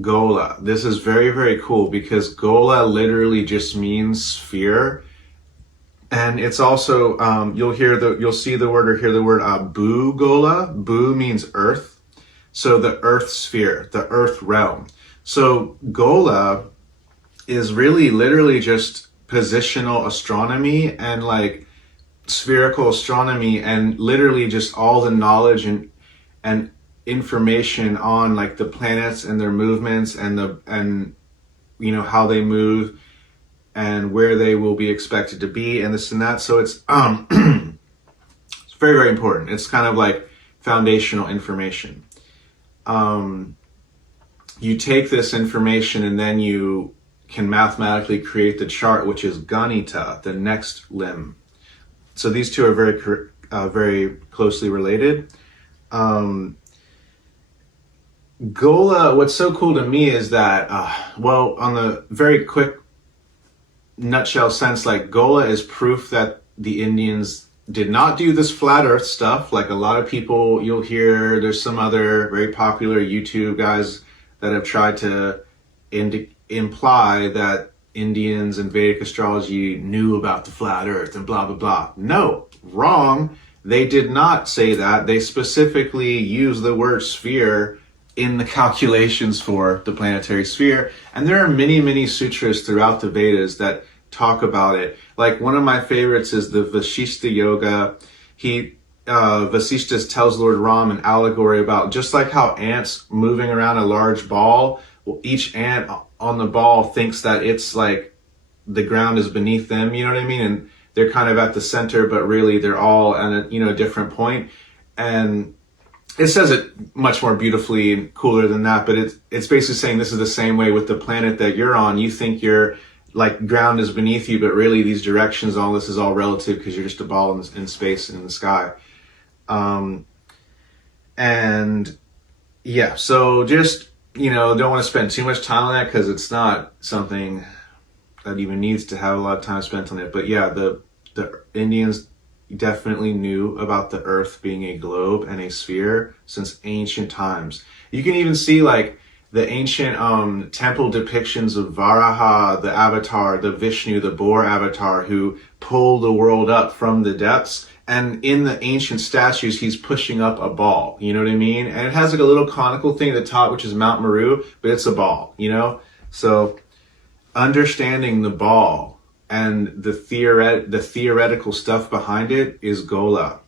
Gola. This is very, very cool because Gola literally just means sphere. And it's also, you'll see the word or hear the word Bu Gola. Bu means earth. So the earth sphere, the earth realm. So Gola is really literally just positional astronomy and like spherical astronomy and literally just all the knowledge and information on like the planets and their movements and you know how they move and where they will be expected to be and this and that. So it's it's very, very important. It's kind of like foundational information. You take this information and then you can mathematically create the chart, which is Ganita, the next limb. So these two are very closely related. Gola, what's so cool to me is that, well, on the very quick nutshell sense, like Gola is proof that the Indians did not do this flat earth stuff. Like a lot of people you'll hear, there's some other very popular YouTube guys that have tried to imply that Indians and Vedic astrology knew about the flat earth and blah, blah, blah. No, wrong. They did not say that. They specifically use the word sphere in the calculations for the planetary sphere. And there are many, many sutras throughout the Vedas that talk about it. Like one of my favorites is the Vasishta Yoga. Vasishta tells Lord Ram an allegory about just like how ants moving around a large ball, well, each ant on the ball thinks that it's like the ground is beneath them, you know what I mean? And they're kind of at the center, but really they're all at a different point. And it says it much more beautifully and cooler than that, but it's basically saying this is the same way with the planet that you're on. You think you're like ground is beneath you, but really these directions, all this is all relative because you're just a ball in space and in the sky. And yeah, so just, don't want to spend too much time on that because it's not something that even needs to have a lot of time spent on it. But yeah, the Indians definitely knew about the earth being a globe and a sphere since ancient times. You can even see like the ancient temple depictions of Varaha, the avatar, the Vishnu, the boar avatar who pulled the world up from the depths. And in the ancient statues, he's pushing up a ball, you know what I mean? And it has like a little conical thing at the top, which is Mount Meru, but it's a ball, So understanding the ball and the theoretical stuff behind it is Gola.